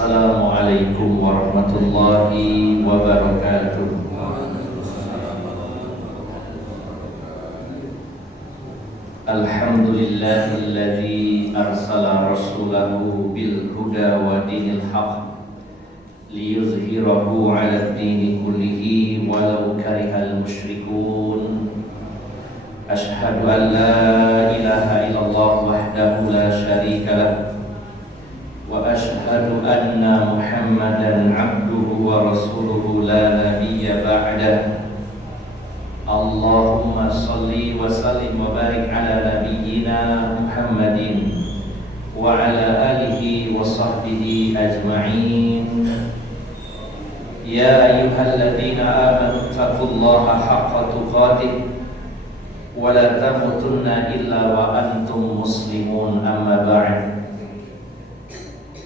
Assalamualaikum warahmatullahi wabarakatuh. Alhamdulillahilladzi arsala rasulahu bil huda wa dinil haqq liyuzhirahu 'alad dini kullihi walau karihal musyrikun. Asyhadu an la ilaha illallah wahdahu la syarika lah wa asyhadu anna Muhammadan 'abduhu wa rasuluhu la nabiyya ba'dah. Allahumma shalli wa sallim wa barik ala nabiyyina Muhammadin wa ala alihi wa sahbihi ajma'in. Ya ayyuhalladzina amanu taqullaha haqqa tuqatih wa la tamutunna illa wa antum muslimun, amma ba'd.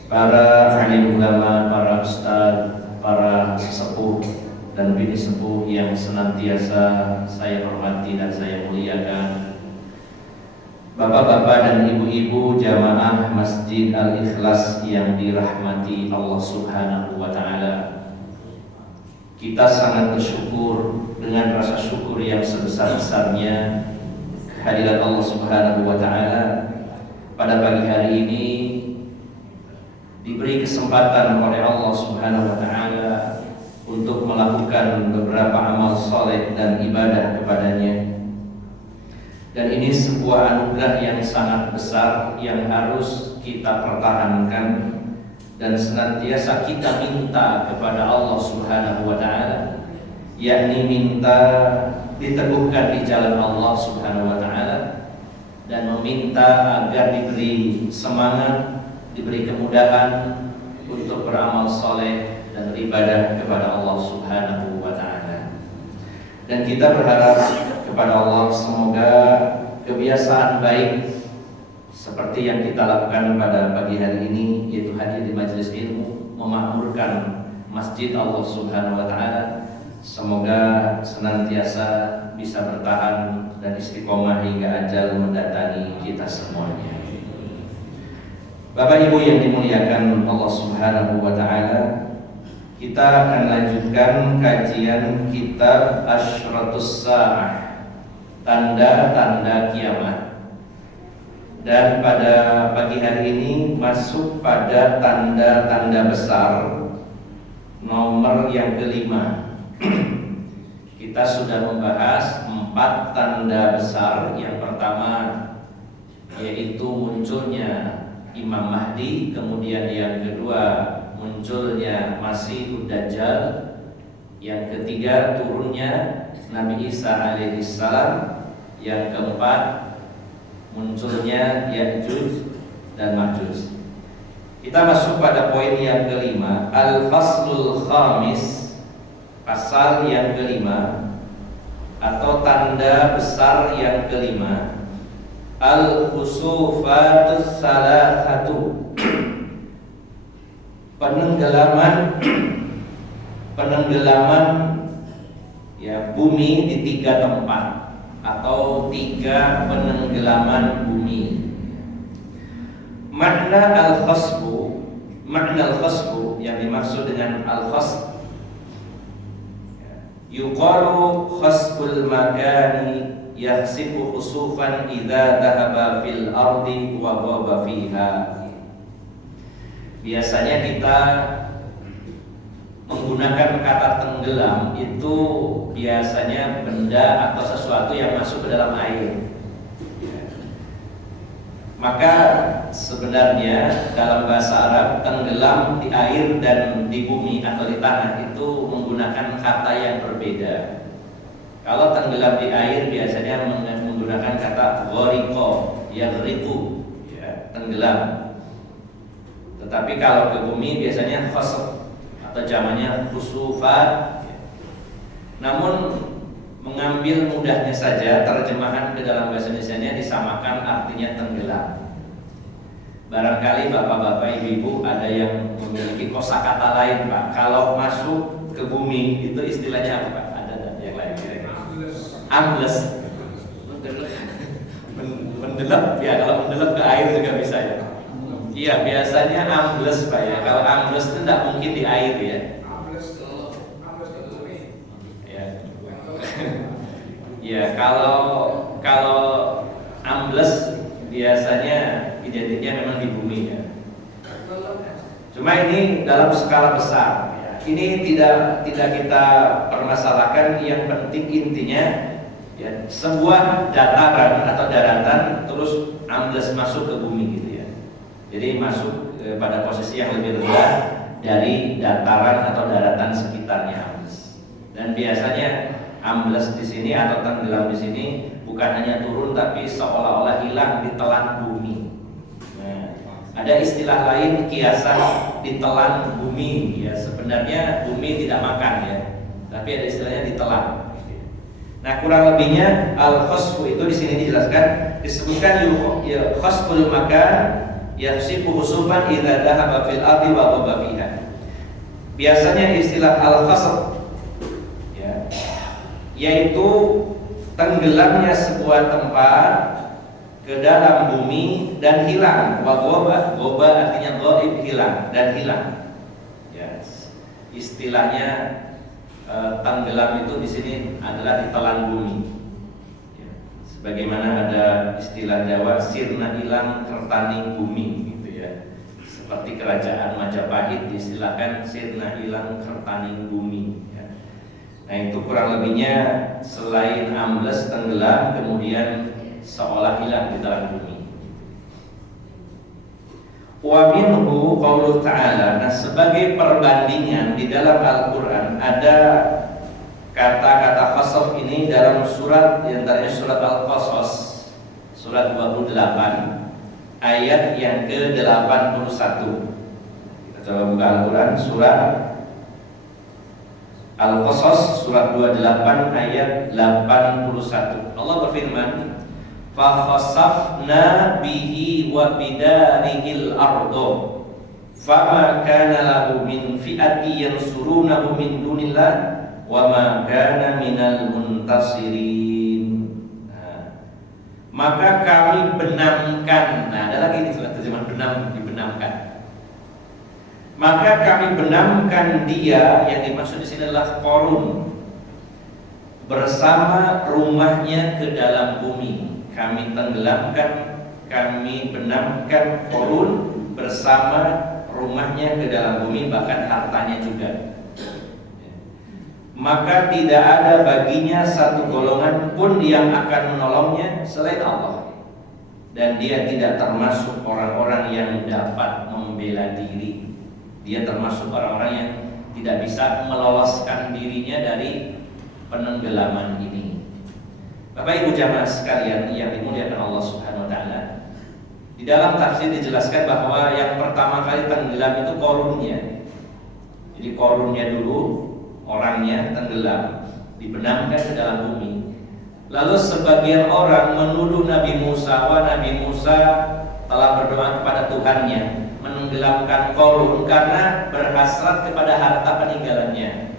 Para alim ulama, para ustaz, para sesepuh dan bini sepuh yang senantiasa saya hormati dan saya muliakan, bapak-bapak dan ibu-ibu jamaah Masjid Al-Ikhlas yang dirahmati Allah Subhanahu wa Ta'ala, kita sangat bersyukur dengan rasa syukur yang sebesar-besarnya kehadiran Allah Subhanahu wa Ta'ala pada pagi hari ini diberi kesempatan oleh Allah Subhanahu wa Ta'ala untuk melakukan beberapa amal soleh dan ibadah kepadanya. Dan ini sebuah anugerah yang sangat besar yang harus kita pertahankan dan senantiasa kita minta kepada Allah Subhanahu wa Ta'ala, yakni minta diteguhkan di jalan Allah Subhanahu wa Ta'ala dan meminta agar diberi semangat, diberi kemudahan untuk beramal soleh dan beribadah kepada Allah Subhanahu wa Ta'ala. Dan kita berharap kepada Allah semoga kebiasaan baik seperti yang kita lakukan pada pagi hari ini, yaitu hadir di majelis ilmu, memakmurkan masjid Allah Subhanahu wa Ta'ala, semoga senantiasa bisa bertahan dan istiqomah hingga ajal mendatangi kita semuanya. Bapak Ibu yang dimuliakan Allah Subhanahu wa Ta'ala, kita akan lanjutkan kajian kitab Asyratus Sa'ah, tanda-tanda kiamat. Dan pada pagi hari ini masuk pada tanda-tanda besar nomor yang kelima. Kita sudah membahas 4 tanda besar. Yang pertama yaitu munculnya Imam Mahdi, kemudian yang kedua munculnya Masihud Dajjal, yang ketiga turunnya Nabi Isa alaihissalam, yang keempat munculnya Ya'juj dan Ma'juj. Kita masuk pada poin yang kelima, Al-Faslul Khamis, pasal yang kelima atau tanda besar yang kelima, Al-Khusufatus Salasatu, penenggelaman ya bumi di 3 tempat atau 3 penenggelaman bumi. Makna al-khasbu yang dimaksud dengan al-khasb, yuqalu khasbul makani yakhsifu khusufan idza dhahaba fil ardi wa ghaba fiha. Biasanya kita menggunakan kata tenggelam itu biasanya benda atau sesuatu yang masuk ke dalam air. Maka sebenarnya dalam bahasa Arab tenggelam di air dan di bumi atau di tanah itu menggunakan kata yang berbeda. Kalau tenggelam di air biasanya menggunakan kata ghariqa, yaghriqu, ya, tenggelam. Tetapi kalau ke bumi biasanya khasf atau jamannya khusufat. Namun mengambil mudahnya saja terjemahan ke dalam bahasa Indonesianya disamakan artinya tenggelam. Barangkali bapak-bapak ibu-ibu ada yang memiliki kosakata lain, Pak. Kalau masuk ke bumi itu istilahnya apa, Pak? Ada yang lain kira-kira? Ambles. Mendelep ya, kalau mendelep ke air juga bisa ya. Iya, biasanya ambles Pak ya. Kalau ambles itu tidak mungkin di air ya. Ambles ke bumi. Ya. Ya, kalau ambles biasanya identiknya memang di bumi ya. Cuma ini dalam skala besar. Ya. Ini tidak kita permasalahkan. Yang penting intinya ya, sebuah dataran atau daratan terus ambles masuk ke bumi gitu ya. Jadi masuk pada posisi yang lebih rendah dari dataran atau daratan sekitarnya ambles. Dan biasanya ambles di sini atau tenggelam di sini bukan hanya turun tapi seolah-olah hilang ditelan bumi. Nah, ada istilah lain kiasan ditelan bumi ya. Sebenarnya bumi tidak makan ya, tapi ada istilahnya ditelan. Nah, kurang lebihnya al-khasfu itu di sini dijelaskan, disebutkan ya khasful makan yahsibu husufan idza dhahaba fil ardi wa ghaba fiha. Biasanya istilah al-khasf ya, yaitu tenggelamnya sebuah tempat ke dalam bumi dan hilang. Wa ghaba artinya ghaib, hilang dan hilang. Ya, istilahnya tenggelam itu di sini adalah ditelan bumi. Ya, sebagaimana ada istilah Jawa sirna hilang kertaning bumi gitu ya. Seperti kerajaan Majapahit diistilahkan sirna hilang kertaning bumi ya. Nah, itu kurang lebihnya selain ambles tenggelam kemudian seolah hilang di dalam bumi. Wa minhu qauluhu ta'ala. Nah, sebagai perbandingan di dalam Al-Qur'an ada kata-kata khasaf ini dalam surat diantaranya surat Al-Qasas surat 28 ayat yang ke-81. Kita coba buka Al-Qur'an surat Al-Qasas surat 28 ayat 81. Allah berfirman, fa khasafna bihi wa bidarihil ardo fama kana lahu min fi'ati yansurunahu min dunillah wa ma kana minal muntasirin. Maka kami benamkan. Nah, ada lagi istilah terjemahan benam, dibenamkan. Maka kami benamkan dia, yang dimaksud di sini adalah Qarun, bersama rumahnya ke dalam bumi. Kami tenggelamkan, kami benamkan Qarun bersama rumahnya ke dalam bumi, bahkan hartanya juga. Maka tidak ada baginya satu golongan pun yang akan menolongnya selain Allah. Dan dia tidak termasuk orang-orang yang dapat membela diri. Dia termasuk orang-orang yang tidak bisa meloloskan dirinya dari penenggelaman ini. Bapak Ibu jamaah sekalian yang dimuliakan Allah Subhanahu wa taala, di dalam tafsir dijelaskan bahwa yang pertama kali tenggelam itu Qarunnya. Jadi Qarunnya dulu, orangnya tenggelam, dibenamkan ke dalam bumi. Lalu sebagian orang menuduh Nabi Musa, Nabi Musa telah berdoa kepada Tuhannya menenggelamkan Qarun karena berhasrat kepada harta peninggalannya.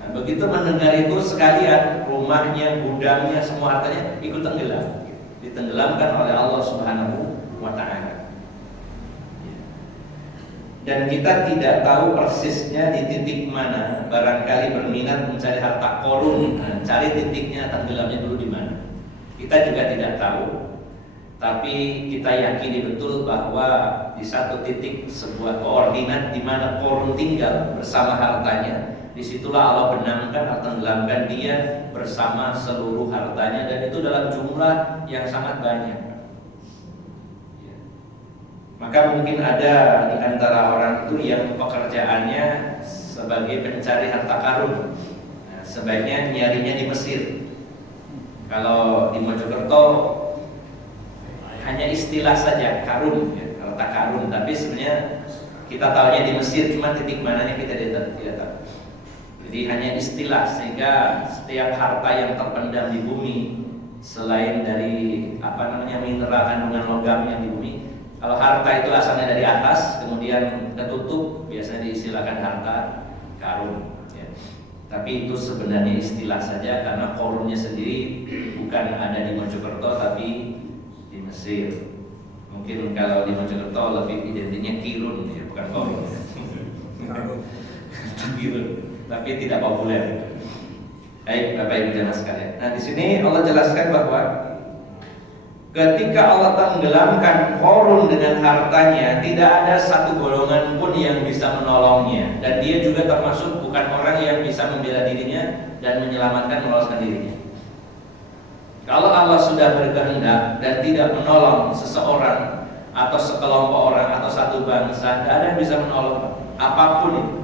Nah, begitu mendengar itu sekalian rumahnya, gudangnya, semua hartanya ikut tenggelam, ditenggelamkan oleh Allah Subhanahu wa taala. Dan kita tidak tahu persisnya di titik mana. Barangkali berminat mencari harta Qarun, cari titiknya tenggelamnya dulu di mana. Kita juga tidak tahu. Tapi kita yakini betul bahwa di satu titik sebuah koordinat di mana Qarun tinggal bersama hartanya, disitulah Allah benamkan atau tenggelamkan dia bersama seluruh hartanya, dan itu dalam jumlah yang sangat banyak. Maka mungkin ada di antara orang itu yang pekerjaannya sebagai pencari harta karun. Nah, sebaiknya nyarinya di Mesir. Kalau di Mojokerto hanya istilah saja karun, ya, harta karun. Tapi sebenarnya kita tahunya di Mesir, cuma titik mananya kita tidak tahu. Jadi hanya istilah, sehingga setiap harta yang terpendam di bumi selain dari mineral kandungan logam yang di bumi, kalau harta itu asalnya dari atas kemudian ketutup, biasanya diistilahkan harta karun ya. Tapi itu sebenarnya istilah saja, karena Qarunnya sendiri bukan ada di Mojokerto tapi di Mesir. Mungkin Mungkin kalau di Mojokerto lebih identiknya kirun ya, bukan korun. Kirun, tapi tidak populer. Baik, Bapak Ibu jamaah sekalian. Nah, di sini Allah jelaskan bahwa ketika Allah tenggelamkan Qarun dengan hartanya, tidak ada satu golongan pun yang bisa menolongnya, dan dia juga termasuk bukan orang yang bisa membela dirinya dan menyelamatkan meloloskan dirinya. Kalau Allah sudah berkehendak dan tidak menolong seseorang atau sekelompok orang atau satu bangsa, tidak ada yang bisa menolong apapun itu.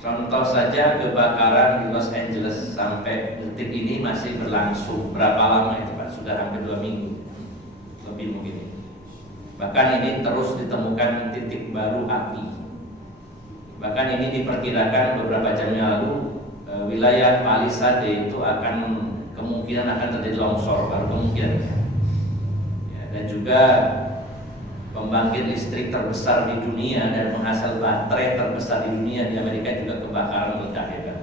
Contoh saja kebakaran di Los Angeles sampai detik ini masih berlangsung. Berapa lama itu Pak? Sudah hampir 2 minggu lebih mungkin. Bahkan ini terus ditemukan titik baru api. Bahkan ini diperkirakan beberapa jam yang lalu wilayah Palisade itu kemungkinan akan terjadi longsor, baru kemungkinan. Ya, dan juga pembangkit listrik terbesar di dunia dan penghasil baterai terbesar di dunia di Amerika juga kebakaran meledak hebat.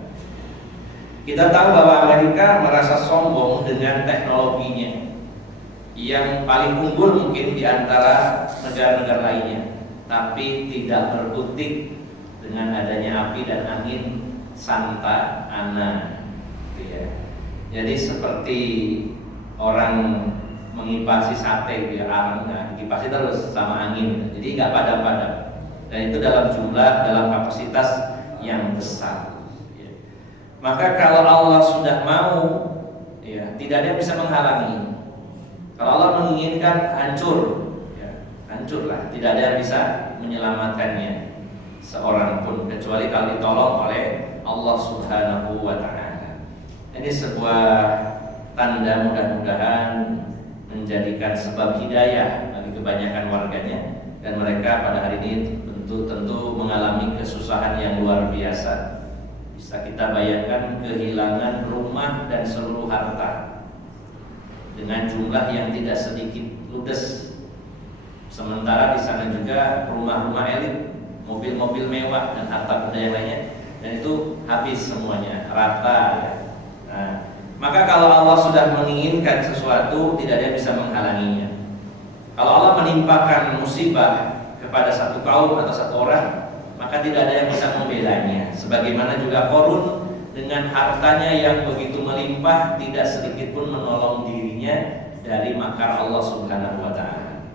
Kita tahu bahwa Amerika merasa sombong dengan teknologinya yang paling unggul mungkin di antara negara-negara lainnya, tapi tidak berkutik dengan adanya api dan angin Santa Ana. Ya. Jadi seperti orang mengipasi sate biar arangnya dikipasi terus sama angin, jadi nggak padam-padam, dan itu dalam kapasitas yang besar. Ya. Maka kalau Allah sudah mau, ya, tidak ada yang bisa menghalangi. Kalau Allah menginginkan hancur, ya, hancurlah, tidak ada yang bisa menyelamatkannya seorang pun, kecuali kalau ditolong oleh Allah Subhanahu wa Ta'ala. Ini sebuah tanda mudah-mudahan menjadikan sebab hidayah bagi kebanyakan warganya, dan mereka pada hari ini tentu mengalami kesusahan yang luar biasa. Bisa kita bayangkan kehilangan rumah dan seluruh harta dengan jumlah yang tidak sedikit ludes. Sementara di sana juga rumah-rumah elit, mobil-mobil mewah dan harta benda yang lainnya, dan itu habis semuanya, rata. Nah, maka kalau Allah sudah menginginkan sesuatu, tidak ada yang bisa menghalanginya. Kalau Allah menimpakan musibah kepada satu kaum atau satu orang, maka tidak ada yang bisa membelanya. Sebagaimana juga Qarun dengan hartanya yang begitu melimpah, tidak sedikit pun menolong dirinya dari makar Allah Subhanahu wa Ta'ala.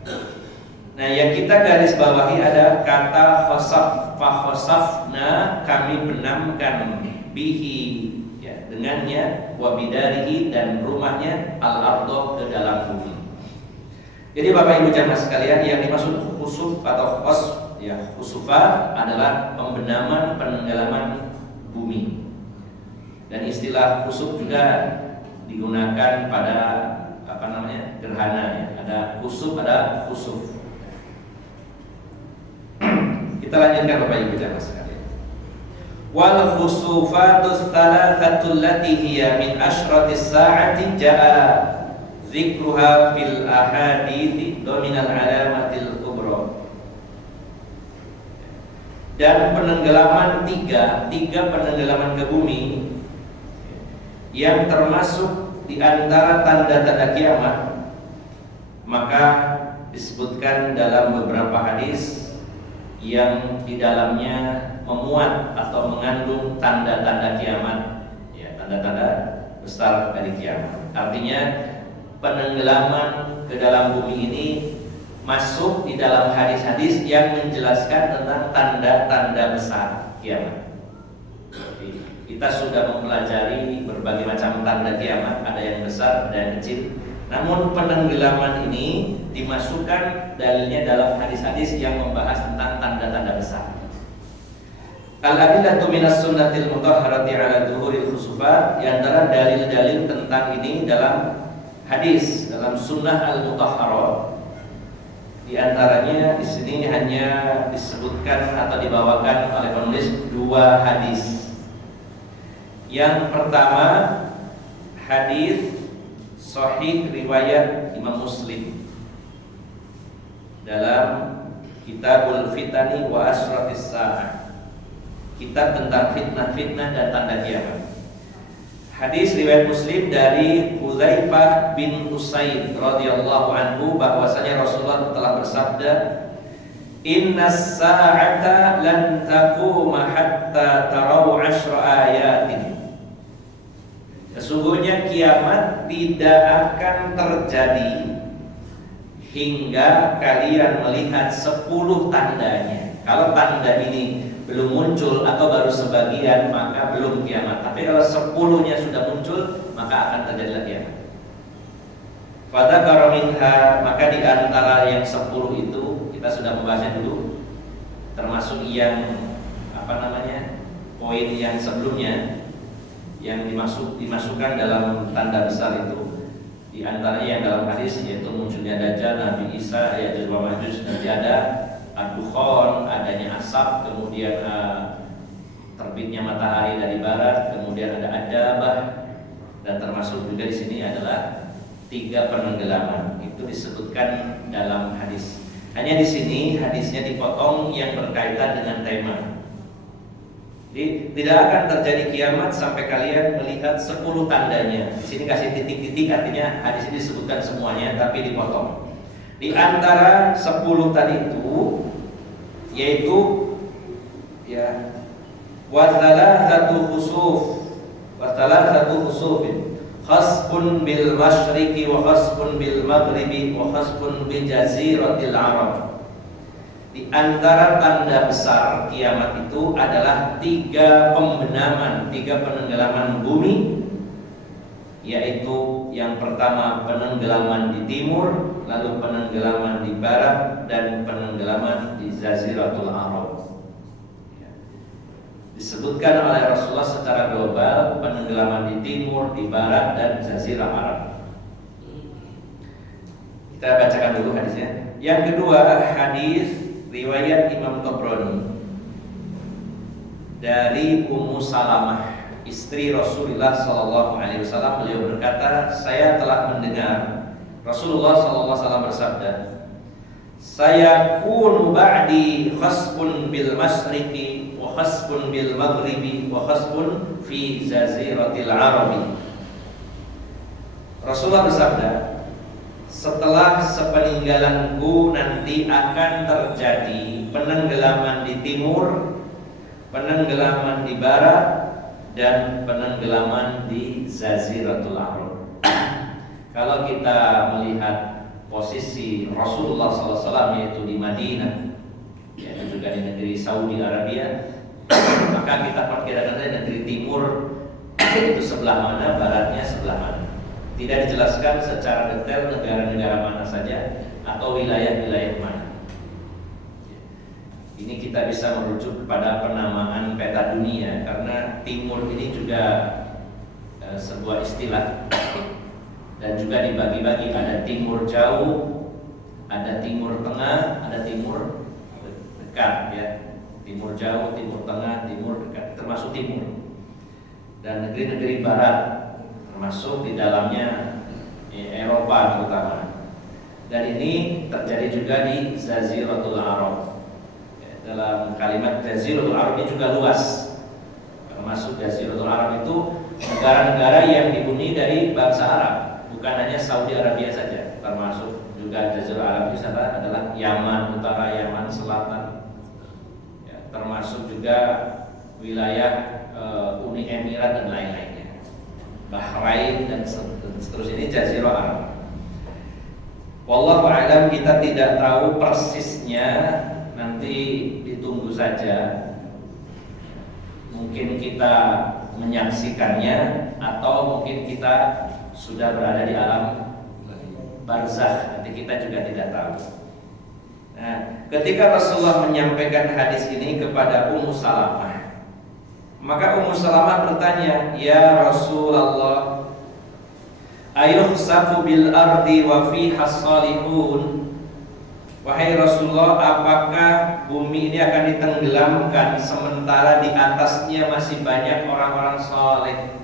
Nah, yang kita garis bawahi ada kata khosaf. Fa khosafna, kami benamkan bihi, dengannya, wabidarihi, dan rumahnya, al-ardo, ke dalam bumi. Jadi Bapak Ibu jamaah sekalian, yang dimaksud khusuf atau khusufat adalah pembenaman, penenggelaman bumi. Dan istilah khusuf juga digunakan pada gerhana, ya. Ada khusuf, ada khusuf. Kita lanjutkan Bapak Ibu jamaah sekalian. Wal khusufatus thalathatul lati hiya min asyratis sa'ati ja'a dzikruha fil ahadithi dominal alamatil kubra. Dan penenggelaman tiga penenggelaman ke bumi yang termasuk di antara tanda-tanda kiamat, maka disebutkan dalam beberapa hadis yang di dalamnya memuat atau mengandung tanda-tanda kiamat, ya, tanda-tanda besar dari kiamat. Artinya penenggelaman ke dalam bumi ini masuk di dalam hadis-hadis yang menjelaskan tentang tanda-tanda besar kiamat. Jadi, kita sudah mempelajari berbagai macam tanda kiamat, ada yang besar, ada yang kecil. Namun penenggelaman ini dimasukkan dalilnya dalam hadis-hadis yang membahas tentang tanda-tanda besar. Al-adillatu minas sunnatil mutahharati ala dhuhuril khusufat, di antara dalil-dalil tentang ini dalam hadis, dalam sunnah al-mutahharah. Di antaranya di sini hanya disebutkan atau dibawakan oleh penulis 2 hadis. Yang pertama, hadis sahih riwayat Imam Muslim dalam Kitabul Fitani wa Asratis Sa'ah, kitab tentang fitnah-fitnah dan tanda kiamat. Hadis riwayat Muslim dari Hudzaifah bin Usaid radhiyallahu anhu bahwasanya Rasulullah telah bersabda, "Innas sa'ata lan taquma hatta tarau 'ashra ayatin." Sesungguhnya kiamat tidak akan terjadi hingga kalian melihat 10 tandanya. Kalau tanda ini belum muncul atau baru sebagian, maka belum kiamat. Tapi kalau 10-nya sudah muncul, maka akan terjadilah kiamat. Fadzakara minha, maka di antara yang 10 itu kita sudah membahasnya dulu, termasuk yang poin yang sebelumnya yang dimasukkan dalam tanda besar itu. Di antaranya yang dalam hadis yaitu munculnya Dajjal, Nabi Isa, Ya'juj wa Ma'juj, nanti ada ad-dukhan, adanya asap, kemudian terbitnya matahari dari barat, kemudian ada adabah, dan termasuk juga di sini adalah 3 penenggelaman. Itu disebutkan dalam hadis. Hanya di sini hadisnya dipotong yang berkaitan dengan tema. Jadi tidak akan terjadi kiamat sampai kalian melihat 10 tandanya. Di sini kasih titik-titik, artinya hadis ini disebutkan semuanya tapi dipotong. Di antara 10 tadi itu yaitu ya wasalah satu khusufin khasbun bil masyriqi wa khasbun bil maghribi wa khasbun bi jaziratil arab. Di antara tanda besar kiamat itu adalah 3 pembenaman, 3 penenggelaman bumi, yaitu yang pertama penenggelaman di timur, lalu penenggelaman di barat, dan penenggelaman di Jaziratul Arab. Disebutkan oleh Rasulullah secara global penenggelaman di timur, di barat, dan Jazirah Arab. Kita bacakan dulu hadisnya. Yang kedua, hadis riwayat Imam Tabrani dari Ummu Salamah, istri Rasulullah SAW. Beliau berkata, saya telah mendengar Rasulullah SAW bersabda, "Sayakunu ba'di khasbun bil masyriqi wa khasbun bil maghribi wa khasbun fi jaziratil arabi." Rasulullah bersabda, setelah sepeninggalanku nanti akan terjadi penenggelaman di timur, penenggelaman di barat, dan penenggelaman di Jaziratul Arab. Kalau kita melihat posisi Rasulullah SAW yaitu di Madinah, yaitu juga di negeri Saudi Arabia, maka kita perkirakan saja negeri timur itu sebelah mana, baratnya sebelah mana. Tidak dijelaskan secara detail negara-negara mana saja atau wilayah-wilayah mana. Ini kita bisa merujuk kepada penamaan peta dunia, karena timur ini juga sebuah istilah dan juga dibagi-bagi, ada timur jauh, ada timur tengah, ada timur dekat ya. Timur jauh, timur tengah, timur dekat, termasuk timur. Dan negeri-negeri barat termasuk di dalamnya Eropa terutama. Dan ini terjadi juga di Jaziratul Arab. Dalam kalimat Jaziratul Arab ini juga luas. Termasuk Jaziratul Arab itu negara-negara yang dihuni dari bangsa Arab, bukan hanya Saudi Arabia saja. Termasuk juga Jaziratul Arab itu adalah Yaman Utara, Yaman Selatan, ya, termasuk juga wilayah Uni Emirat dan lain-lainnya, Bahrain dan seterusnya. Ini Jazirah Arab. Wallahu a'lam, kita tidak tahu persisnya, nanti ditunggu saja. Mungkin kita menyaksikannya atau mungkin kita sudah berada di alam barzakh, nanti kita juga tidak tahu. Nah, ketika Rasulullah menyampaikan hadis ini kepada Ummu Salamah, maka Ummu Salamah bertanya, "Ya Rasulullah, ayuhsafu bil ardi wa fiha salihun?" Wahai Rasulullah, apakah bumi ini akan ditenggelamkan sementara di atasnya masih banyak orang-orang saleh?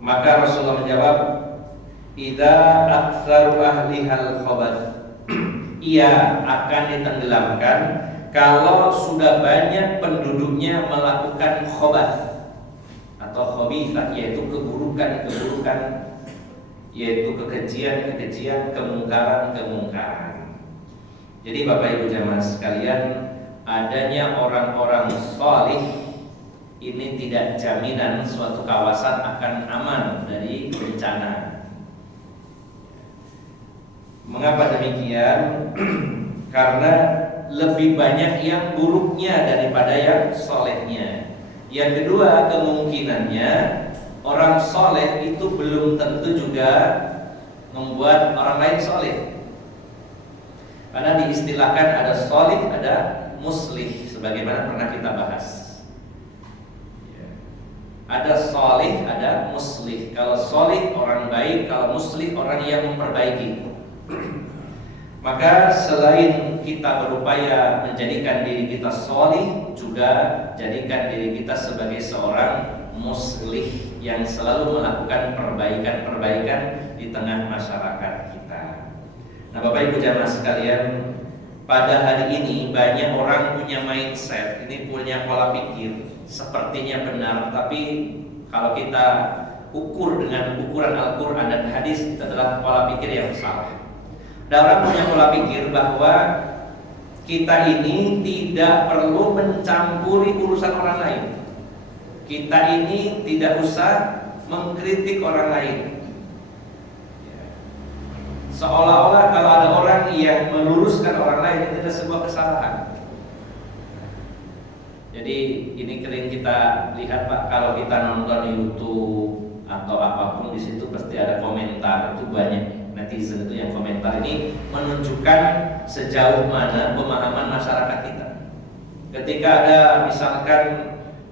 Maka Rasulullah menjawab, "Idza aktsaru ahlihal khabath." Ia akan ditenggelamkan kalau sudah banyak penduduknya melakukan khobath atau khabithah, yaitu keburukan-keburukan, yaitu kekejian-kekejian, kemungkaran-kemungkaran. Jadi Bapak Ibu jamaah sekalian, adanya orang-orang salih ini tidak jaminan suatu kawasan akan aman dari bencana. Mengapa demikian? Karena lebih banyak yang buruknya daripada yang solehnya. Yang kedua, kemungkinannya orang soleh itu belum tentu juga membuat orang lain soleh. Karena diistilahkan ada soleh, ada muslih, sebagaimana pernah kita bahas. Ada soleh, ada muslih. Kalau soleh orang baik, kalau muslih orang yang memperbaiki. Maka selain kita berupaya menjadikan diri kita soleh, juga jadikan diri kita sebagai seorang muslih yang selalu melakukan perbaikan-perbaikan di tengah masyarakat kita. Nah, Bapak Ibu jamaah sekalian, pada hari ini banyak orang punya mindset, ini punya pola pikir sepertinya benar, tapi kalau kita ukur dengan ukuran Al-Quran dan hadis, itu adalah pola pikir yang salah. Ada orang punya pola pikir bahwa kita ini tidak perlu mencampuri urusan orang lain. Kita ini tidak usah mengkritik orang lain. Seolah-olah kalau ada orang yang meluruskan orang lain, itu adalah sebuah kesalahan. Jadi ini sering kita lihat Pak, kalau kita nonton YouTube atau apapun, di situ pasti ada komentar, itu banyak netizen itu yang komentar. Ini menunjukkan sejauh mana pemahaman masyarakat kita. Ketika ada misalkan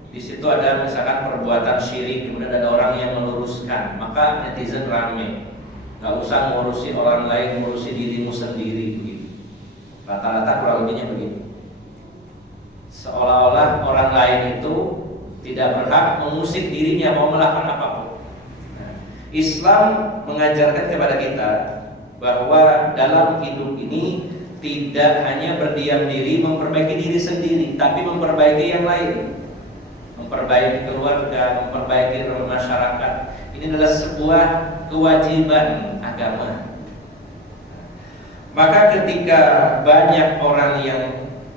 di situ ada misalkan perbuatan syirik, kemudian ada orang yang meluruskan, maka netizen rame. Gak usah ngurusi orang lain, ngurusi dirimu sendiri begitu. Rata-rata kurang lebihnya begitu. Seolah-olah orang lain itu tidak berhak mengusik dirinya mau melakukan apapun. Nah, Islam mengajarkan kepada kita bahwa dalam hidup ini tidak hanya berdiam diri memperbaiki diri sendiri, tapi memperbaiki yang lain, memperbaiki keluarga, memperbaiki masyarakat. Ini adalah sebuah kewajiban agama. Maka ketika banyak orang yang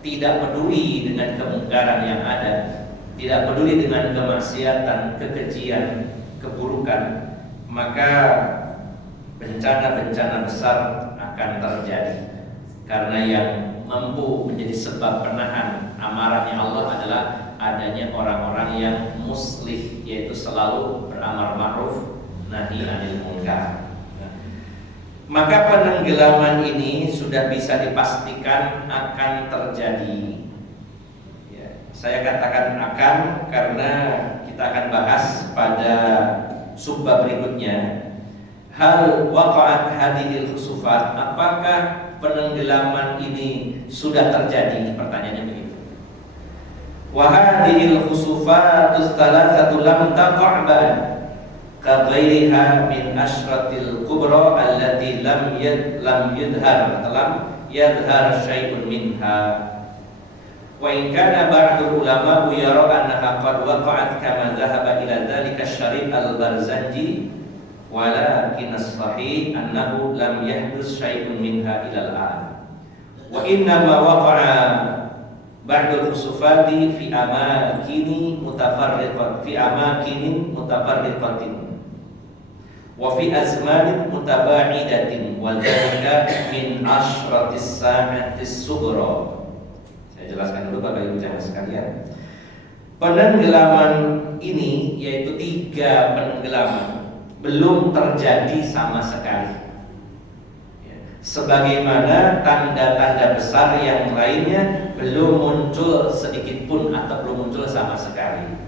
tidak peduli dengan kemungkaran yang ada, tidak peduli dengan kemaksiatan, kekejian, keburukan, maka bencana-bencana besar akan terjadi. Karena yang mampu menjadi sebab penahan amarahnya Allah adalah adanya orang-orang yang muslih, yaitu selalu beramar ma'ruf nahi anil munkar. Maka penenggelaman ini sudah bisa dipastikan akan terjadi. Ya, saya katakan akan karena kita akan bahas pada subbab berikutnya. Hal waqa'at hadhil khusufat, apakah penenggelaman ini sudah terjadi? Pertanyaannya begitu. Wa hadhil khusufatus thalathatu lam taqa' ba'd ka ghairiha min ashratil kubra allati lam yadhhar syai'un minha. Wa in kana ba'du ulama yara annaha qad waqa'at kama dhahaba ila dhalika Syarif al-Barzanji, walakin as-sahih annahu lam yahdus syai'un minha ila al-an. Wa inna ma waqa'a ba'dul khusufati fi amakinin mutafarriqatin wa fi azmanin mutaba'idatin wa dzalika min ashratis sa'atis sughra. Saya jelaskan dulu Bapak Ibu jamaah sekalian. Penenggelaman ini yaitu 3 penenggelaman belum terjadi sama sekali. Sebagaimana tanda-tanda besar yang lainnya belum muncul sedikit pun atau belum muncul sama sekali.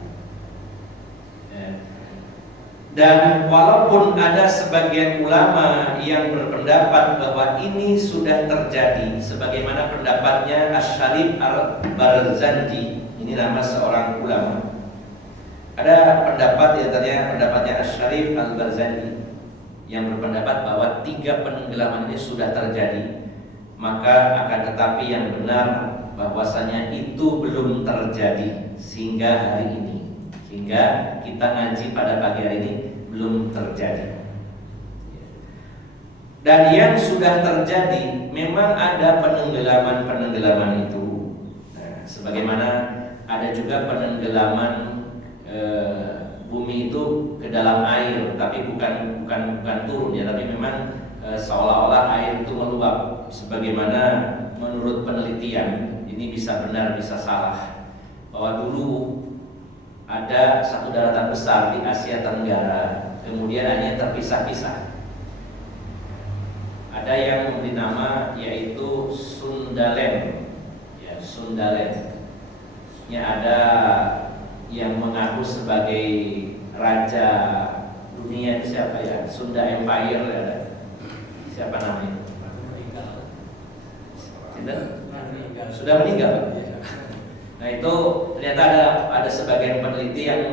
Dan walaupun ada sebagian ulama yang berpendapat bahwa ini sudah terjadi, sebagaimana pendapatnya Asy-Syarif al-Barzanji, ini nama seorang ulama. Ada pendapat diantaranya pendapatnya Asy-Syarif al-Barzanji yang berpendapat bahwa 3 penenggelaman ini sudah terjadi. Maka akan tetapi yang benar bahwasanya itu belum terjadi sehingga hari ini. sehingga kita ngaji pada pagi hari ini belum terjadi. Dan yang sudah terjadi memang ada penenggelaman itu. Nah, sebagaimana ada juga penenggelaman bumi itu ke dalam air, tapi bukan turun ya, tapi memang seolah-olah air itu meluap. Sebagaimana menurut penelitian, ini bisa benar bisa salah, bahwa dulu ada satu daratan besar di Asia Tenggara, kemudian hanya terpisah-pisah. Ada yang memberi nama yaitu Sundaland, ya Sundaland. Ya, ada yang mengaku sebagai raja dunia itu siapa ya? Sunda Empire ya. Siapa namanya? Sudah meninggal. Nah itu ternyata ada sebagian peneliti yang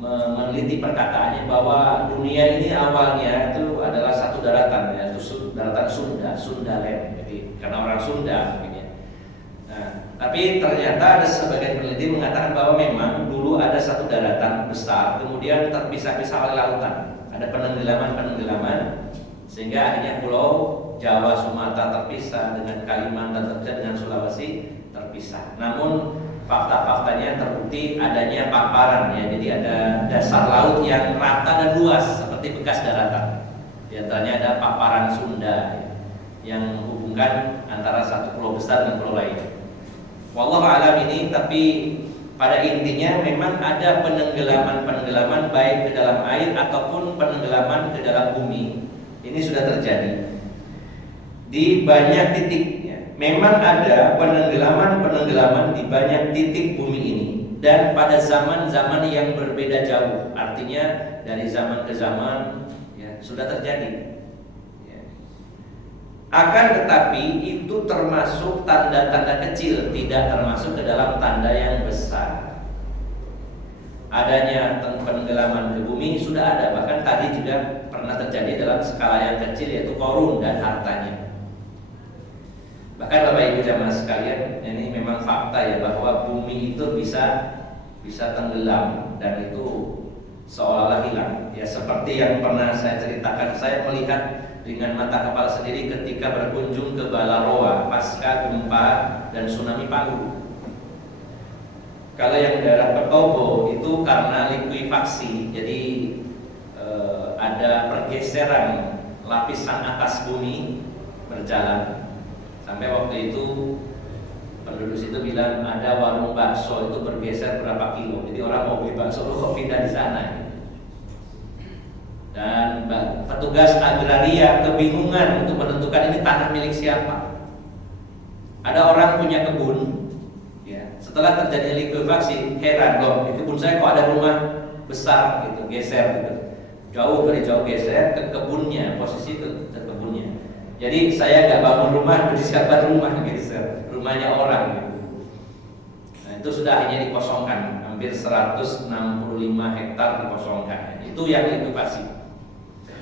meneliti perkataannya bahwa dunia ini awalnya itu adalah satu daratan, yaitu daratan Sundaland. Jadi karena orang Sunda, gitu. Nah, tapi ternyata ada sebagian peneliti mengatakan bahwa memang dulu ada satu daratan besar, kemudian terpisah-pisah oleh lautan. Ada penenggelaman sehingga akhirnya pulau Jawa, Sumatera terpisah, dengan Kalimantan terpisah, dengan Sulawesi terpisah. Namun fakta-faktanya terbukti adanya paparan ya, jadi ada dasar laut yang rata dan luas seperti bekas daratan. Di antaranya ada paparan Sunda ya, yang menghubungkan antara satu pulau besar dan pulau lain. Wallahu a'lam ini, tapi pada intinya memang ada penenggelaman baik ke dalam air ataupun penenggelaman ke dalam bumi. Ini sudah terjadi di banyak titik. Memang ada penenggelaman di banyak titik bumi ini, dan pada zaman-zaman yang berbeda jauh. Artinya dari zaman ke zaman ya, sudah terjadi ya. Akan tetapi itu termasuk tanda-tanda kecil, tidak termasuk ke dalam tanda yang besar. Adanya penenggelaman ke bumi sudah ada, bahkan tadi juga pernah terjadi dalam skala yang kecil, yaitu Qarun dan hartanya. Bahkan Bapak Ibu jamaah sekalian, ini memang fakta ya, bahwa bumi itu bisa tenggelam dan itu seolah-olah hilang. Ya seperti yang pernah saya ceritakan, saya melihat dengan mata kepala sendiri ketika berkunjung ke Balaroa pasca gempa dan tsunami Palu. Kalau yang daerah Petobo itu karena likuifaksi, jadi ada pergeseran lapisan atas bumi berjalan. Sampai waktu itu penduduk situ bilang ada warung bakso itu bergeser berapa kilo. Jadi orang mau beli bakso lu kok pindah di sana. Dan petugas agraria kebingungan untuk menentukan ini tanah milik siapa. Ada orang punya kebun. Ya, setelah terjadi likuifaksi, heran loh, di kebun saya kok ada rumah besar gitu, geser gitu. Jauh geser ke kebunnya, posisi ke kebunnya. Jadi saya nggak bangun rumah, disiapkan rumah geser, rumahnya orang gitu. Nah itu sudah akhirnya dikosongkan, hampir 165 hektar dikosongkan. Itu yang likuifaksi.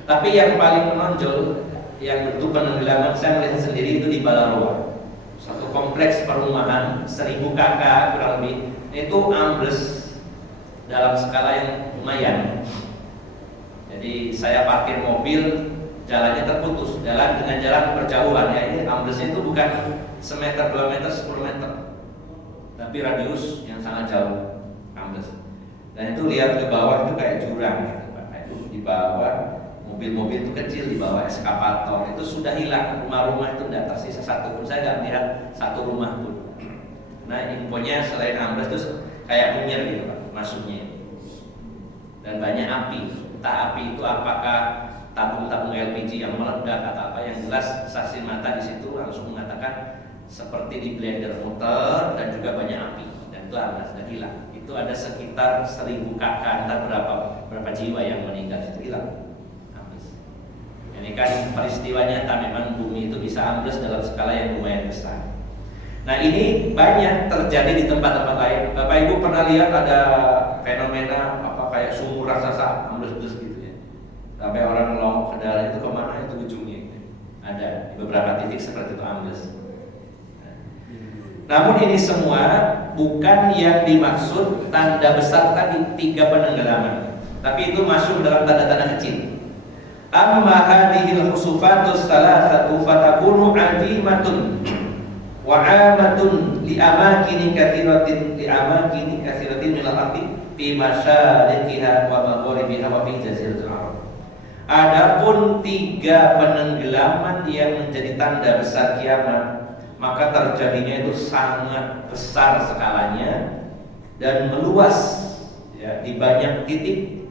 Tapi yang paling menonjol, yang bentuk penenggelaman saya melihat sendiri itu di Balaroa. Satu kompleks perumahan 1000 KK kurang lebih, itu ambles dalam skala yang lumayan. Jadi saya parkir mobil, jalannya terputus, jalan dengan jalan berjauhan ya, ini amblesnya itu bukan semeter, 2 meter, 10 meter, tapi radius yang sangat jauh ambles. Dan itu lihat ke bawah itu kayak jurang gitu, Pak. Itu di bawah mobil-mobil itu kecil, di bawah eskavator itu sudah hilang, rumah-rumah itu tidak tersisa satu pun, saya nggak melihat satu rumah pun. Nah infonya selain ambles itu kayak munyer gitu Pak, masuknya. Dan banyak api, entah api itu apakah tabung-tabung LPG yang meledak atau apa, yang jelas saksi mata di situ langsung mengatakan seperti di blender muter dan juga banyak api, dan itu ambles dan hilang. Itu ada sekitar 1000 KK, entah berapa jiwa yang meninggal, itu hilang. Ini kan peristiwa nyata, memang bumi itu bisa ambles dalam skala yang lumayan besar. Nah ini banyak terjadi di tempat-tempat lain. Bapak Ibu pernah lihat ada fenomena apa kayak sumur raksasa ambles-ambles gitu ya, sampai orang ngelong ke dalam itu kemana itu ujungnya gitu. Ada di beberapa titik seperti itu ambles. Namun ini semua bukan yang dimaksud tanda besar tadi 3 penenggelaman, tapi itu masuk dalam tanda-tanda kecil. Amma hadhil khusufatus thalathatu fatakunu azimatun wa amatun li amakini katsiratin min al-ardi fi masyariqiha wa magharibiha wa fi jaziratil Arab. Adapun 3 penenggelaman yang menjadi tanda besar kiamat, maka terjadinya itu sangat besar skalanya dan meluas ya, di banyak titik,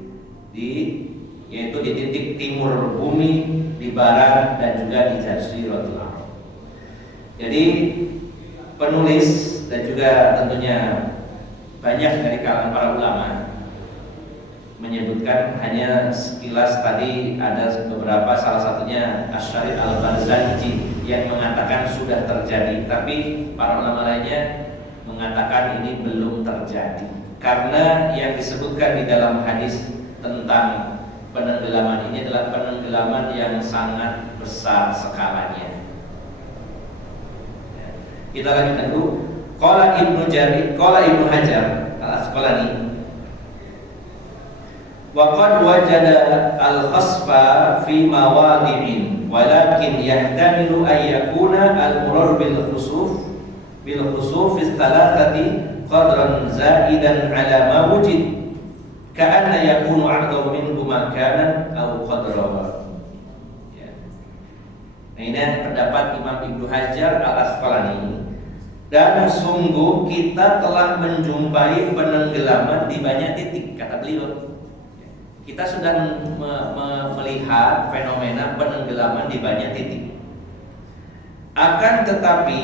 yaitu di titik timur bumi, di barat, dan juga di Jaziratul Arab. Jadi penulis dan juga tentunya banyak dari kalangan para ulama menyebutkan, hanya sekilas tadi ada beberapa, salah satunya Asy-Syarih Al-Barzanji yang mengatakan sudah terjadi, tapi para ulama lainnya mengatakan ini belum terjadi, karena yang disebutkan di dalam hadis tentang penenggelaman ini adalah penenggelaman yang sangat besar skalanya. Kita lanjutkan dulu. Qala Ibnu Hajar Al-Asqalani, wa qad wajada al-khasfa fi mawadhi'in walakin yahtamilu an yakuna al-murar bil khusuf fi thalathati qadran zaidan ala ma wujid ka'anna yakunu a'dhamu minhu makanan aw qadra. Ya. Nah, ini pendapat Imam Ibnu Hajar Al-Asqalani. Dan sungguh kita telah menjumpai penenggelaman di banyak titik, kata beliau. Kita sudah melihat fenomena penenggelaman di banyak titik. Akan tetapi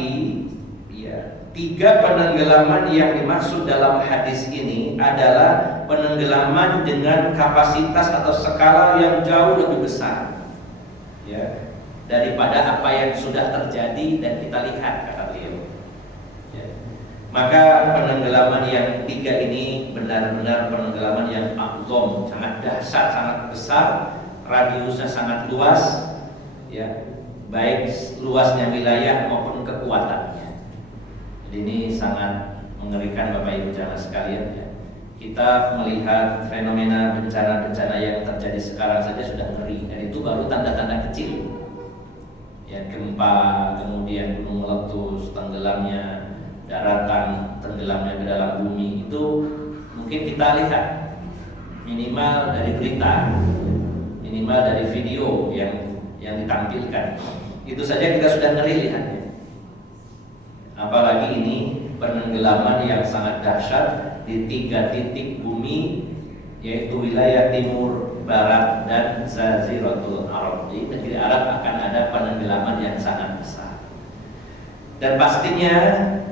ya, 3 penenggelaman yang dimaksud dalam hadis ini adalah penenggelaman dengan kapasitas atau skala yang jauh lebih besar ya, daripada apa yang sudah terjadi dan kita lihat, kata beliau ya. Maka penenggelaman yang 3 ini benar-benar penenggelaman yang a'zam, sangat dahsyat, sangat besar, radiusnya sangat luas ya, baik luasnya wilayah maupun kekuatannya. Jadi ini sangat mengerikan Bapak Ibu jamaah sekalian ya. Kita melihat fenomena bencana-bencana yang terjadi sekarang saja sudah ngeri, dan itu baru tanda-tanda kecil ya, gempa, kemudian gunung meletus, tenggelamnya daratan, tenggelamnya ke dalam bumi, itu mungkin kita lihat minimal dari berita, minimal dari video yang ditampilkan, itu saja kita sudah ngeri lihatnya. Apalagi ini penenggelaman yang sangat dahsyat di 3 titik bumi, yaitu wilayah timur, barat, dan Jaziratul Arab. Di negeri Arab akan ada penenggelaman yang sangat besar. Dan pastinya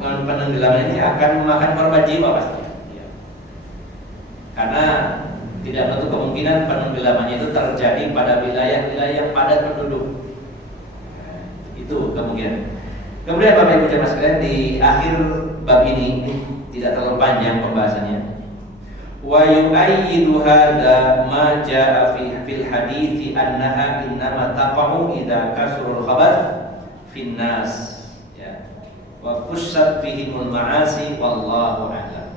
penenggelaman ini akan memakan korban jiwa pastinya ya. Karena tidak menutup kemungkinan penenggelamannya itu terjadi pada wilayah-wilayah yang padat penduduk. Itu kemungkinan. Kemudian Bapak Ibu jamaah sekalian, di akhir bab ini tidak terlalu panjang pembahasannya. Wa yu'ayyidu hadza ma jaa'a fil hadithi annaha innama taqa'u idza kasrul khabath fin nas ya. Wa qussat fihimul ma'asi wallahu a'lam.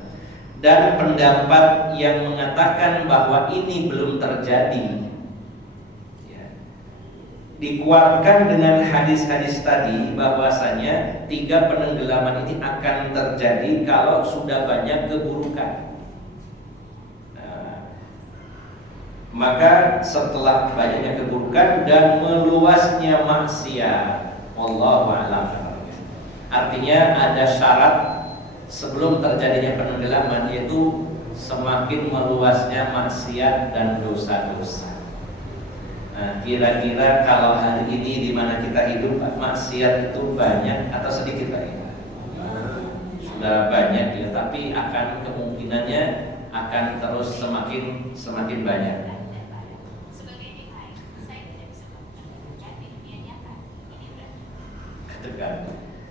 Dan pendapat yang mengatakan bahwa ini belum terjadi dikuatkan dengan hadis-hadis tadi, bahwasanya 3 penenggelaman ini akan terjadi kalau sudah banyak keburukan. Maka setelah banyaknya keburukan dan meluasnya maksiat, wallahu a'lam. Artinya ada syarat sebelum terjadinya penenggelaman, yaitu semakin meluasnya maksiat dan dosa-dosa. Nah, kira-kira kalau hari ini di mana kita hidup, maksiat itu banyak atau sedikit lagi? Sudah banyak ya, tapi akan kemungkinannya akan terus semakin banyak.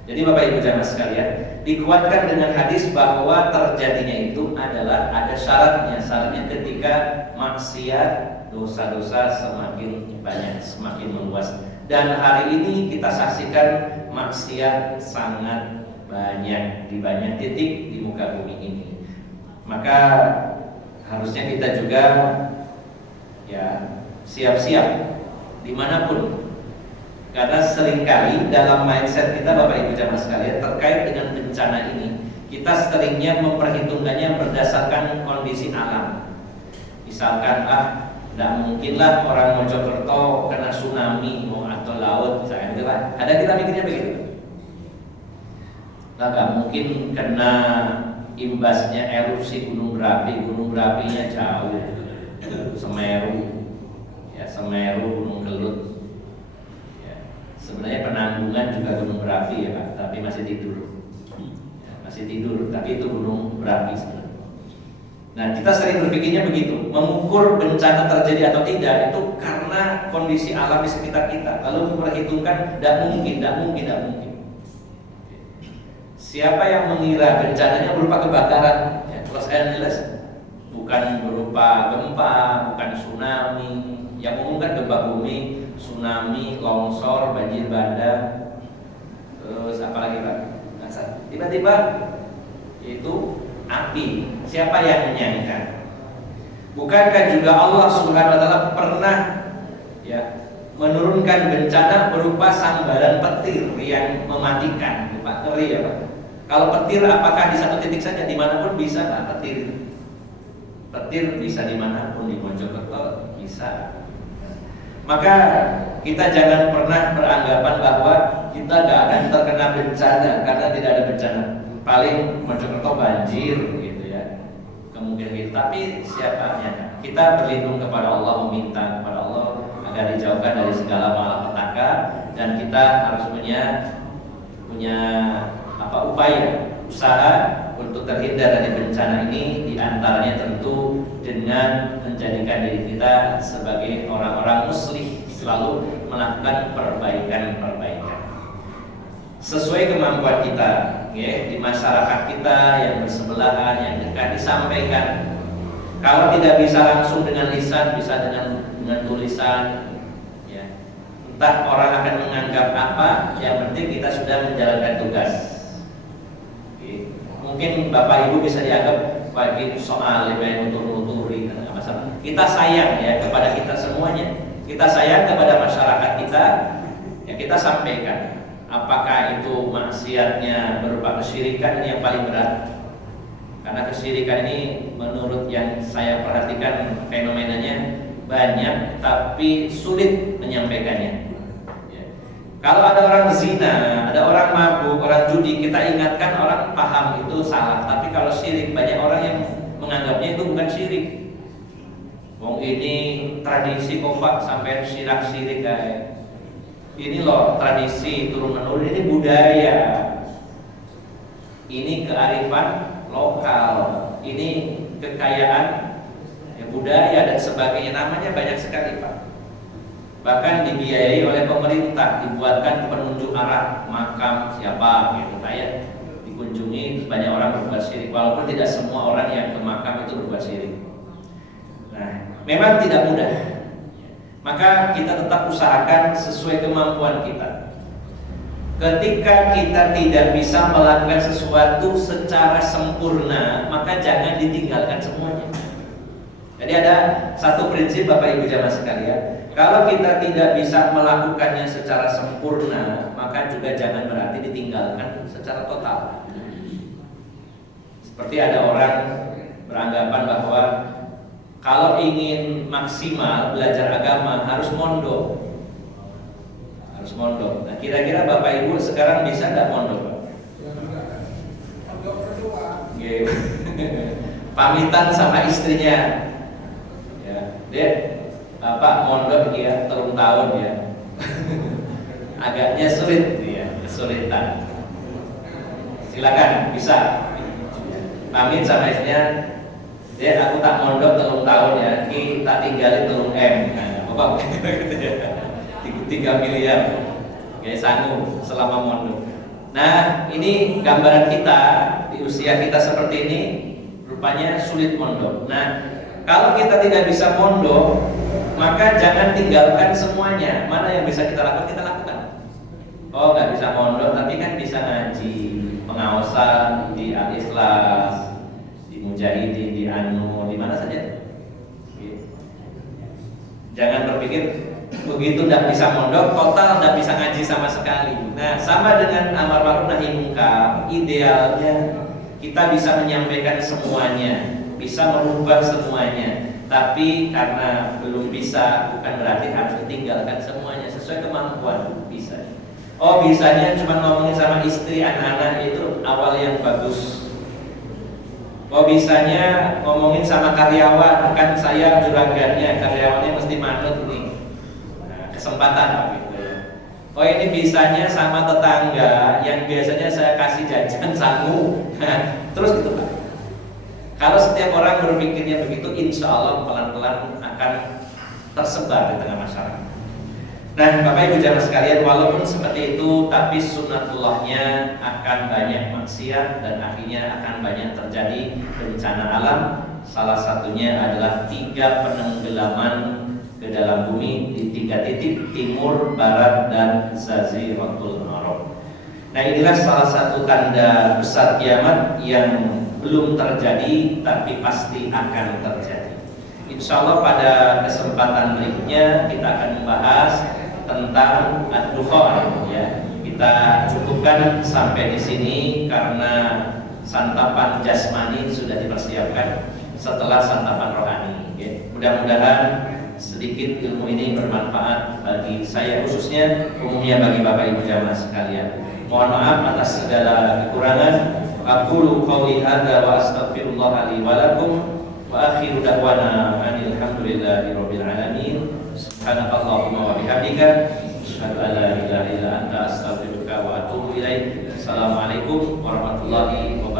Jadi Bapak Ibu jamaah sekalian, dikuatkan dengan hadis bahwa terjadinya itu adalah ada syaratnya. Syaratnya ketika maksiat, dosa-dosa semakin banyak, semakin meluas. Dan hari ini kita saksikan maksiat sangat banyak di banyak titik di muka bumi ini. Maka harusnya kita juga ya siap-siap dimanapun, karena seringkali dalam mindset kita Bapak Ibu jamaah sekalian terkait dengan bencana ini, kita seringnya memperhitungkannya berdasarkan kondisi alam. Misalkan tidak mungkinlah orang Mojokerto kena tsunami atau laut, misalnya. Ada kita mikirnya begitu. Nggak mungkin kena imbasnya erupsi gunung berapinya jauh, Semeru, ya Semeru, Gunung Kelut. Ya, sebenarnya Penanggungan juga gunung berapi ya Pak, tapi masih tidur. Ya, masih tidur, tapi itu gunung berapi sebenarnya. Nah, kita sering berpikirnya begitu, mengukur bencana terjadi atau tidak itu karena kondisi alam di sekitar kita. Lalu memperhitungkan tidak mungkin. Siapa yang mengira bencananya berupa kebakaran ya, Los Angeles, bukan berupa gempa, bukan tsunami. Yang umum kan gempa bumi, tsunami, longsor, banjir bandang, terus apa lagi Pak? Tiba-tiba itu api. Siapa yang menyangka? Bukankah juga Allah Subhanahu wa taala pernah ya menurunkan bencana berupa sambaran petir yang mematikan? Pak, ngeri ya Pak. Kalau petir apakah di satu titik saja, dimanapun bisa Pak petir? Petir bisa dimanapun, di Mojokerto bisa. Maka kita jangan pernah beranggapan bahwa kita gak akan terkena bencana karena tidak ada bencana. Paling Mojokerto banjir gitu ya, kemungkinan gitu. Tapi siapanya? Kita berlindung kepada Allah, meminta kepada Allah agar dijauhkan dari segala malapetaka, dan kita harus punya upaya, usaha untuk terhindar dari bencana ini. Diantaranya tentu dengan menjadikan diri kita sebagai orang-orang muslim, selalu melakukan perbaikan sesuai kemampuan kita, ya, di masyarakat kita yang bersebelahan, yang dekat, disampaikan. Kalau tidak bisa langsung dengan lisan, bisa dengan tulisan, ya. Entah orang akan menganggap apa, yang penting kita sudah menjalankan tugas. Mungkin Bapak Ibu bisa dianggap bagi soal yang nutur-nuturi, nggak masalah. Kita sayang ya kepada kita semuanya. Kita sayang kepada masyarakat kita, ya kita sampaikan. Apakah itu maksiatnya berupa kesyirikan, ini yang paling berat. Karena kesyirikan ini menurut yang saya perhatikan fenomenanya banyak, tapi sulit menyampaikannya. Kalau ada orang zina, ada orang mabuk, orang judi, kita ingatkan, orang paham itu salah. Tapi kalau syirik, banyak orang yang menganggapnya itu bukan syirik. Wong ini tradisi kompak sampai sirak-sirik kayak. Ini loh tradisi turun-menurun, ini budaya. Ini kearifan lokal, ini kekayaan ya, budaya dan sebagainya, namanya banyak sekali Pak. Bahkan dibiayai oleh pemerintah, dibuatkan penunjuk arah makam siapa gitu, kayak dikunjungi, terus banyak orang berbuat syirik, walaupun tidak semua orang yang ke makam itu berbuat syirik. Nah, memang tidak mudah. Maka kita tetap usahakan sesuai kemampuan kita. Ketika kita tidak bisa melakukan sesuatu secara sempurna, maka jangan ditinggalkan semuanya. Jadi ada satu prinsip Bapak Ibu jamaah sekalian, kalau kita tidak bisa melakukannya secara sempurna, maka juga jangan berarti ditinggalkan secara total. Seperti ada orang beranggapan bahwa kalau ingin maksimal belajar agama harus mondok. Nah, kira-kira Bapak Ibu sekarang bisa nggak mondok? Mondok berdua. Pamitan sama istrinya. Dek, Bapak mondok ya, telung tahun ya. Agaknya sulit ya, kesulitan. Silakan, bisa. Pamit sama istrinya, Dek, aku tak mondok telung tahun ya, kita tinggalin telung M. Nah, Bapak gitu ya. 3 miliar kayak sanggup selama mondok. Nah, ini gambaran kita di usia kita seperti ini, rupanya sulit mondok. Nah, kalau kita tidak bisa mondok, maka jangan tinggalkan semuanya. Mana yang bisa kita lakukan, kita lakukan. Oh, nggak bisa mondok, tapi kan bisa ngaji, pengawasan di Al-Ikhlas, di Mujahidin, di Anu, di mana saja. Jangan berpikir begitu tidak bisa mondok, total tidak bisa ngaji sama sekali. Nah, sama dengan amar ma'ruf nahi munkar, idealnya kita bisa menyampaikan semuanya, bisa merubah semuanya. Tapi karena belum bisa, bukan berarti harus ditinggalkan semuanya, sesuai kemampuan bisa. Oh, bisanya cuma ngomongin sama istri, anak-anak, itu awal yang bagus. Oh, bisanya ngomongin sama karyawan, kan saya juragannya, karyawannya mesti manut nih. Nah, kesempatan gitu ya. Oh, ini bisanya sama tetangga yang biasanya saya kasih jajan sangu. Nah, terus gitu Pak. Kalau setiap orang berpikirnya begitu, insya Allah pelan-pelan akan tersebar di tengah masyarakat. Nah, Bapak Ibu jamaah sekalian, walaupun seperti itu, tapi sunnatullahnya akan banyak maksiat dan akhirnya akan banyak terjadi bencana alam. Salah satunya adalah 3 penenggelaman ke dalam bumi di 3 titik, timur, barat, dan Jaziratul Arab. Nah, inilah salah satu tanda besar kiamat yang belum terjadi tapi pasti akan terjadi. Insya Allah pada kesempatan berikutnya kita akan membahas tentang ad-dukhan ya. Kita cukupkan sampai di sini karena santapan jasmani sudah dipersiapkan setelah santapan rohani ya. Mudah-mudahan sedikit ilmu ini bermanfaat bagi saya khususnya, umumnya bagi Bapak Ibu jamaah sekalian. Mohon maaf atas segala kekurangan. Aqulu qawli hadza wa astaghfirullah li wa lakum wa akhiru da'wana anil hamdulillahi rabbil alamin. Subhanakallahumma wa bihamdika asyhadu an la ilaha illa anta astaghfiruka wa atubu ilaik. Assalamualaikum warahmatullahi wabarakatuh.